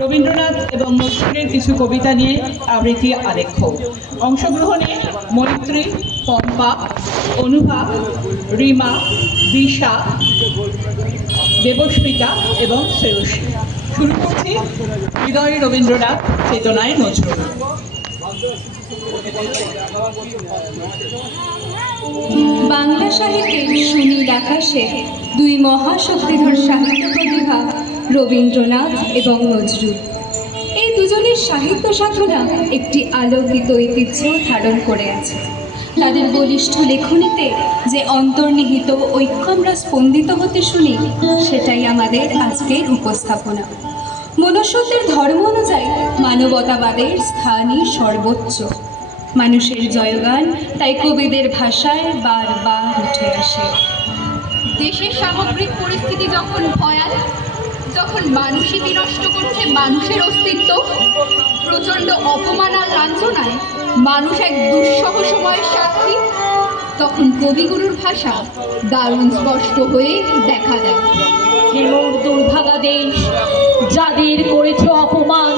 রবীন্দ্রনাথ এবং নজরুলের কিছু কবিতা নিয়ে আবৃত্তি আলেখ্য। অংশগ্রহণে মৈত্রী, পম্পা, অনুভা, রিমা, বিশা, দেবস্মিতা এবং শ্রেয়সী। শুরু করছি হৃদয়ে রবীন্দ্রনাথ, চেতনায় নজরুল। বাংলা সাহিত্যের সুনীল আকাশে দুই মহাশক্তিধর সাহিত্য প্রতিভা রবীন্দ্রনাথ এবং নজরুল। এই দুজনের সাহিত্য সাধনা একটি আলোকিত ঐতিহ্য ধারণ করে আছে। তাদের বলিষ্ঠ লেখনীতে যে অন্তর্নিহিত ঐক্য আমরা স্পন্দিত হতে শুনি, সেটাই আমাদের আজকের উপস্থাপনা। মনুষ্যত্বের ধর্ম অনুযায়ী মানবতাবাদের স্থানই সর্বোচ্চ। মানুষের জয়গান তাই কবিদের ভাষায় বারবার উঠে আসে। দেশের সামগ্রিক পরিস্থিতি যখন ভয়াল, যখন মানুষই বিনষ্ট করছে মানুষের অস্তিত্ব, প্রচণ্ড অপমান আর লাঞ্ছনায় মানুষ এক দুঃসহ সময়ের সাক্ষী, তখন কবিগুরুর ভাষা দারুণ স্পষ্ট হয়ে দেখা দেয়। হেমুর দুর্ভাগা দেশ, যাদের করেছ অপমান,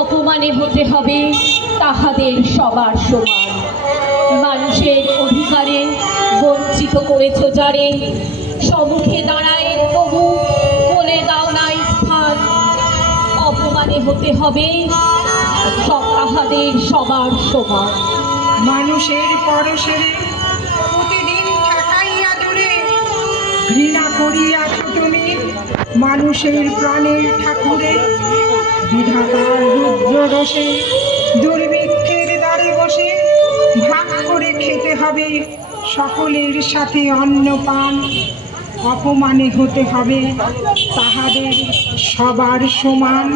অপমানে হতে হবে তাহাদের সবার সমান। মানুষের অধিকারে বঞ্চিত করেছ যারে, সম্মুখে দাঁড়ায় তবু বলে দাও নাই স্থান। অপমানে হতে হবে সব তাহাদের সবার সমান। মানুষের পরশেরে প্রতিদিন ঠেকাইয়া দূরে, ঘৃণা করিয়াছ তুমি মানুষের প্রাণের ঠাকুরে। বিধাতার রুদ্র রসে দুর্ভিক্ষের দ্বারে বসে ভাগ করে খেতে হবে সকলের সাথে অন্নপান। অপমানে হতে হবে তাহাদের সবার সমান।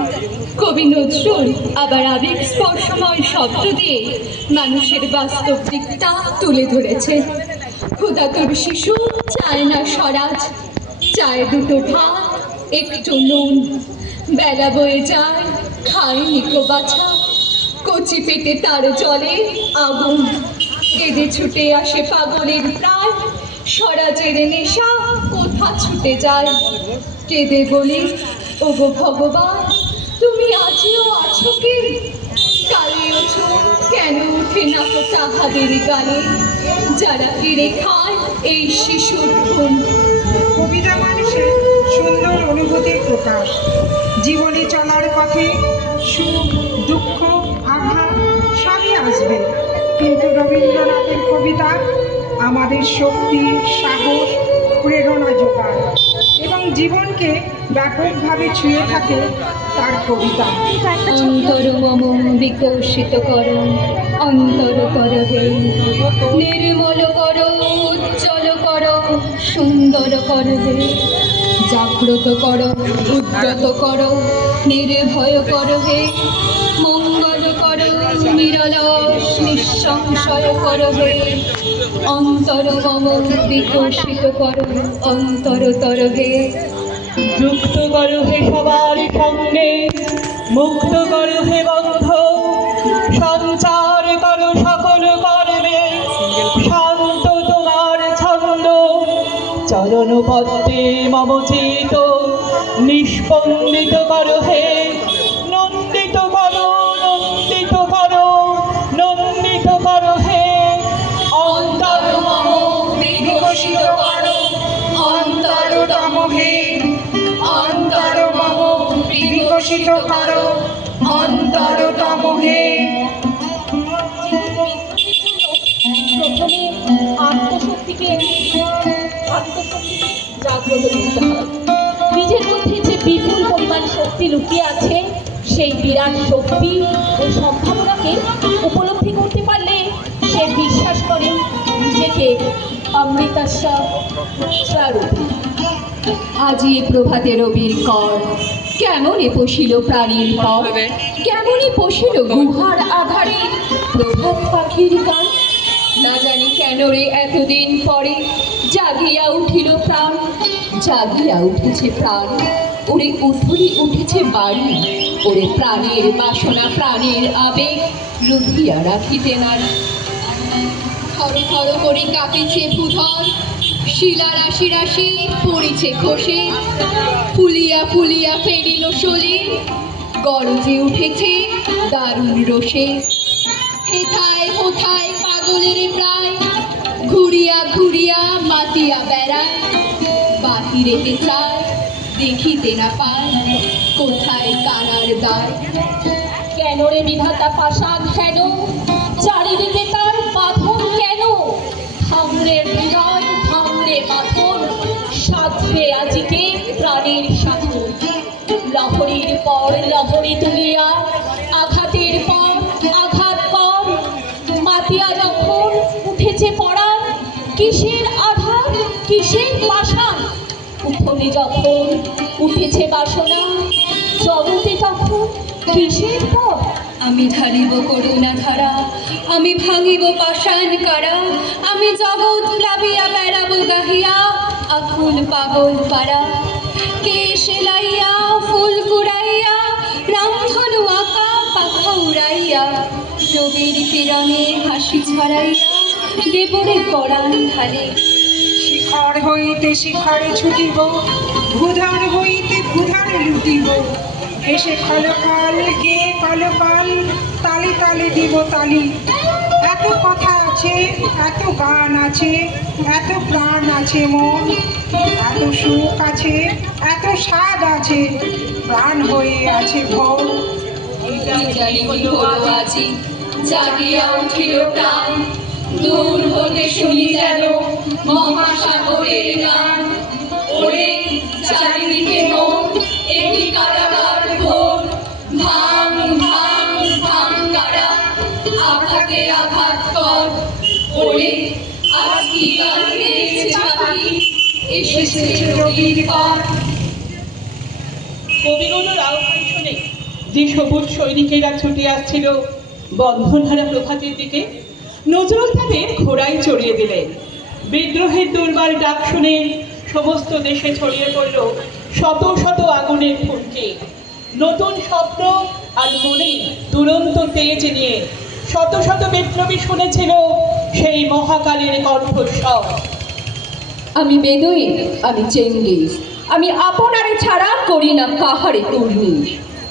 কবি নজরুল আবার আবেগ স্পর্শময় শব্দ দিয়ে মানুষের বাস্তব দিকটা তুলে ধরেছে। ক্ষুধাতুর শিশু চায় না স্বরাজ, চায় দুটো ভাত, একটু নুন। বেলা বয়ে যায়, খায় নিকো বাছা, কচি পেটে তার জলে আগুন। কেঁদে ছুটে আসে পাগলের প্রায়, স্বরাজের নেশা কোথা ছুটে যায়। কেঁদে বলি, ওগো ভগবান, তুমি আজও আছো কে? কালে ওঠো, কেন উঠে না তো তাহাদের গানে, যারা কেড়ে খায় এই শিশুর খুন। কবিতা মানুষের সুন্দর অনুভূতির প্রকাশ। জীবনে চলার পথে সুখ, দুঃখ, আঘাত সবই আসবে, কিন্তু রবীন্দ্রনাথের কবিতা আমাদের শক্তি, সাহস, প্রেরণা যোগায় এবং জীবনকে ব্যাপকভাবে ছুঁয়ে থাকে তার কবিতা। অন্তর মম বিকশিত করো, অন্তর করো হে, নির্মল করো, উজ্জ্বল করো, সুন্দর করো হে। জাগ্রত করো, উদ্যত করো, নির্ভয় করো হে। মঙ্গল করো, নিরলস নিঃসংশয় করো হে। অন্তর মম বিকশিত করো, অন্তরতর হে। যুক্ত করো হে সবার সঙ্গে, মুক্ত করো হে বন্ধ, সঞ্চার করো সকল কর্মে, শান্ত তোমার ছন্দ। চরণ পদ্মে মম চিত নিষ্পন্দিত করো হে, নন্দিত করো, নন্দিত করো, নন্দিত করো হে। অন্তর মম বিকশিত করো, অন্তরতম হে। অন্তর মম বিকশিত করো, অন্তরতম হে। প্রথমে আত্মশক্তিকে জাগ্রত করতে হবে। নিজের মধ্যে যে বিপুল পরিমাণ শক্তি লুকিয়ে আছে, সেই বিরাট শক্তি ও সম্ভাবনাকে উপলব্ধি করতে পারলে সে বিশ্বাস করে নিজেকে অমৃতাস্বরূপী। আজি প্রভাতে রবির কর, কেমনই পশিল প্রাণীর পর, কেমনই পশিল গুহার আধারে প্রভাত পাখির গান। না জানি কেন রে এতদিন পরে জাগিয়া উঠিল প্রাণ, জাগিয়া উঠেছে প্রাণ। ওরে উঠুরি উঠেছে বাড়ি, ওরে প্রাণের বাসনা, প্রাণের আবেগ রুধিয়া রাখিতে নারী। থর থর করে কাঁপিছে ভূধর, শিলা রাশি রাশি পড়িছে খসে, ফুলিয়া ফুলিয়া ফেরিল শোলে। গরজে উঠেছে দারুণ রোষে। হেথায় হোথায় পাগলের প্রায়, ঘুরিয়া ঘুরিয়া মাতিয়া বেড়ায়। বাহিরেতে চায় দেখিতে না পায়, কোথায় কারার দায়। কেন রে বিধাতা পাষাণ হেন, চারিদিকে তার বাঁধন কেন? থামরে হৃদয় থামরে বাঁধন, সাধবে আজিকে প্রাণের সাধন। লহরীর পর লহরী তুলিয়া আঘাতের পর আঘাত কর। মাতিয়া যখন উঠেছে পড়ান, কিসের আধার কিসের পাষাণ? উঠোনে যখন উঠেছে বাসনা, জগতে তখন কিসের পথ? আমি ঢালিব করুণা ধারা, আমি ভাঙিব পাষাণ কারা। আমি জগৎ প্লাবিয়া বেড়াবো গাহিয়া, আকুল পাগল পারা। কে সেলাইয়া ফুল কুড়াইয়া, রামধনু আঁকা পাখা উড়াইয়া। রবির কিরণে হাসি ছড়াইয়া, দেবরে পরাণ ঢালে। শিখর হইতে শিখরে ছুটিব, ভূধার হইতে ভূধারে লুটিব। হেসে কলকাল গে কলকাল, তালে তালে দিব তালি। এত কথা আছে, এত গান আছে, এত প্রাণ আছে মন। এত সুখ আছে, এত স্বাদ আছে, প্রাণ হয়ে আছে ভোর। জানি কি হলো আজি, জাগিয়া উঠিল প্রাণ। দূর হতে শুনি যেন মহাসাগরের গান। ওরে চারিদিকে মন, একটি কারাগার ঘোর। ভাঙ ভাঙ ভাঙ কারা, আঘাতে আঘাত কর। ওরে আজ কি গান গেয়েছে পাখি, এসেছে রবির পর। কবিগুলোর আহ্বান শুনে যে সবুজ সৈনিকেরা ছুটে আসছিল বন্ধনহারা প্রভাতের দিকে, নজরুল তাদের ঘোড়ায় চড়িয়ে দিলেন। বিদ্রোহের দুর্বার ডাক শুনে সমস্ত দেশে ছড়িয়ে পড়ল শত শত আগুনের ফুলকি। নতুন স্বপ্ন আর মনে দুরন্ত তেজ নিয়ে শত শত বিপ্লবী শুনেছিল সেই মহাকালের কণ্ঠস্বর। আমি বেদুইন, আমি চেঙ্গিস, আমি আপনারে ছাড়া করি না কাহারে কুর্নিশ।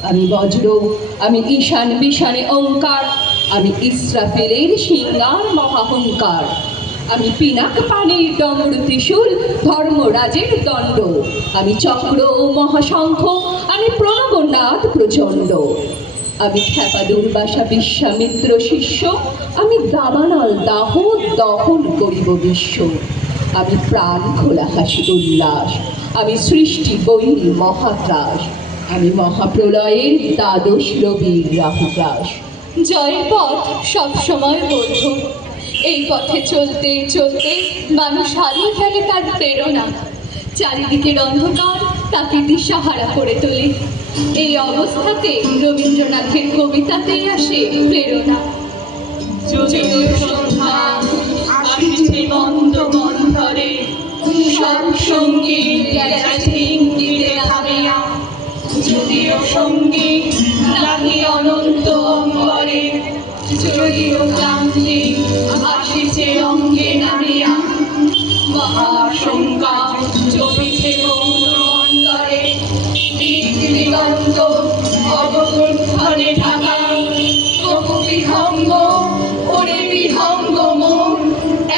আমি বজ্র, আমি ঈশান বিশানে ওঙ্কার, আমি ইসরাফিলের সিংহার মহাহংকার। আমি পিনাক পানির ডমর ত্রিশূল, ধর্মরাজের দণ্ড। আমি চক্র ও মহাশঙ্খ, আমি প্রণবনাথ প্রচণ্ড। আমি খ্যাপা দুর্বাসা বিশ্বামিত্র শিষ্য, আমি দাবানল দাহ দহন করিব বিশ্ব। আমি প্রাণ খোলা হাসি উল্লাস, আমি সৃষ্টি বৈরী মহাত্রাস। আমি মহাপ্রলয়ের দ্বাদশ রবির রাহুগ্রাস। জয়ের পথ সবসময় বন্ধুর, এই পথে চলতে চলতে মানুষ হারিয়ে ফেলে তার প্রেরণা। চারিদিকের অন্ধকার তাকে দিশাহারা করে তোলে। এই অবস্থাতে রবীন্দ্রনাথের কবিতাতেই আসে প্রেরণা। যদিও সন্ধ্যা আসিছে মন্দ মন্থরে, সব সঙ্গীত গেছে ইঙ্গিতে থামিয়া। যদিও সঙ্গীত নাহি অনন্ত অম্বরে, যদিও ক্লান্তি আসিছে অঙ্গে নামিয়া। মহাশঙ্কা চলিছে মৌন অন্তরে, দিগন্ত অবগুণ্ঠনে ঢাকা। তবু বিহঙ্গ, ওরে বিহঙ্গ মন,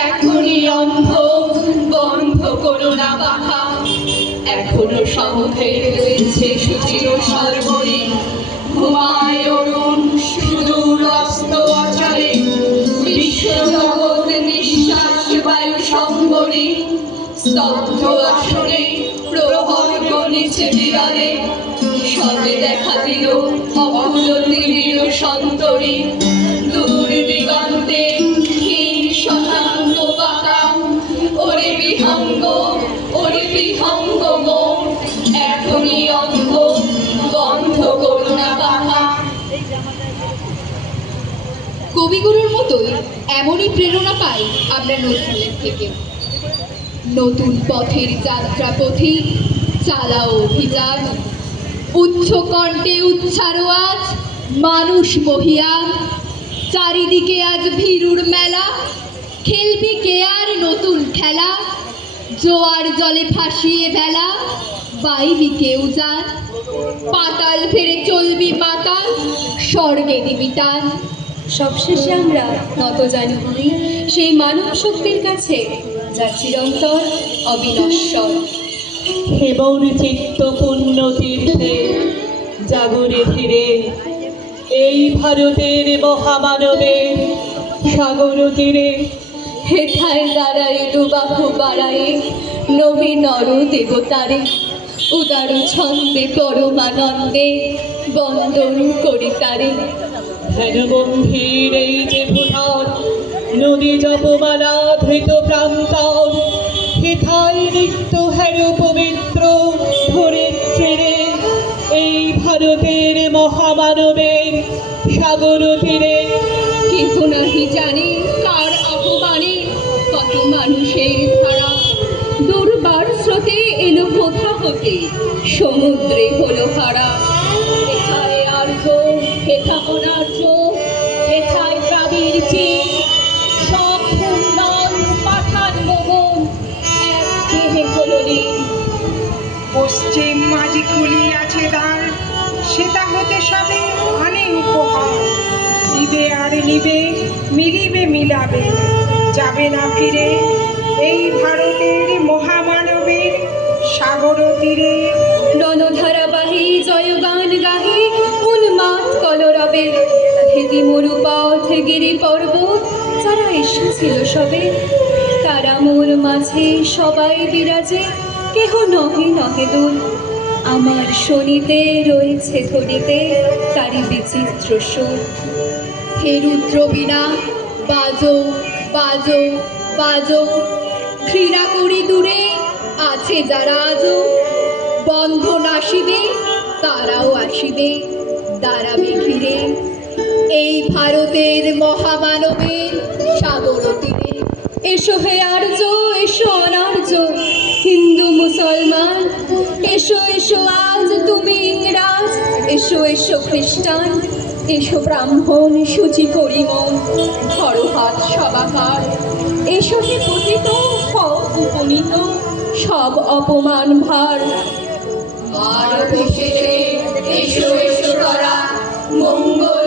এখনই অন্ধ, বন্ধ করো না বাধা। এখনো সমুখে রয়েছে সুচির সর্বরী, ঘুমায় অরুণ সুদূর অস্ত অচলে। বিশ্বজগৎ নিঃশ্বাস বায়ু সম্বরী, স্তব্ধ আসনে প্রহর গণিছে বিরলে। সবে দেখা দিল অবলতি বীর সন্তরী, দূর দিগন্তে ক্ষীণ শশাঙ্ক বাঁকা। ওরে বিহঙ্গ, ওরে বিহঙ্গ মন, এখনই অন্ধ, বন্ধ করো না বাধা। কবিগুরুর মতোই এমনই প্রেরণা পাই আমরা নজরুলের থেকে। নতুন পথের যাত্রা পথে চালাও অভিযান, উচ্চ কণ্ঠে উচ্চারো আজ মানুষ মহিয়ান। চারিদিকে আজ ভীরুর মেলা, খেলবে কে আর নতুন খেলা। জোয়ার জলে ভাসিয়ে বেলা, বাইবি কেউ যান, পাতাল ফেরে চলবি মাতাল, স্বর্গে দিবি টান। সবশেষে আমরা নত জানি হই সেই মানব শক্তির কাছে যা চিরন্তর অবিনশ্বর। হেবর চিত্ত পুণ্য তীর্থে জাগরে ধীরে এই ভারতের মহামানবের সাগর তীরে। হেথায় দাঁড়ায় দুবাহু বাড়ায় নবী নর দেবতারে, উদার ছন্দে পরমানন্দে বন্দন করি তারে। হেন গম্ভীর এই যে ভূধার নদী জপমালা ধৃত প্রান্তর, হেথায় নিত্য হেন পবিত্র ধরিত্রীরে এই ভারতের মহামানবের সাগর তীরে। কেহ নাহি জানে কার আহ্বানে কত মানুষের ধারা, দুর্বার স্রোতে এলো কোথা হতে সমুদ্রে হলো হারা। হেথায় আর্য, হেথা অনার্য, হেথায় দ্রাবিড় চীন, সব সুন্দর পাঠান মোহন এক দেহে হলো লীন। পশ্চিম মাঝি খুলি আছে দ্বার, সেটা হতে সবে আনে উপহার। নিবে আর নিবে, মিলিবে মিলাবে, যাবে না ফিরে এই ভারতের মহামানবের সাগর তীরে। রণধারাবাহী জয়গান গাহি উন্মাদ কলরবে, হেদি মরুপথ গিরি পর্বত যারা এসেছিল সবে, তারা মোর মাঝে সবাই বিরাজে, কেহ নহে নহে দূর। আমার শনিতে রয়েছে ধরিতে তারি বিচিত্র সুর। হে রুদ্র বীণা বাজো বাজো বাজো, ঘৃণা করি দূরে আছে যারা আজও, বন্ধন আসিবে তারাও আসিবে, দাঁড়াবে ঘিরে এই ভারতের মহামানবের সাগর তীরে। এসো হে আর্য, এসো অনার্য, হিন্দু মুসলমান, এসো এসো আজ তুমি ইংরাজ, এসো এসো খ্রিস্টান, এসো ব্রাহ্মণ সূচি করি মন, ধরো হাত সবাকার। এসো হে পতিত হও উপনীত, সব অপমান ভার। আর অভিষেকে এসো এসো করা মঙ্গল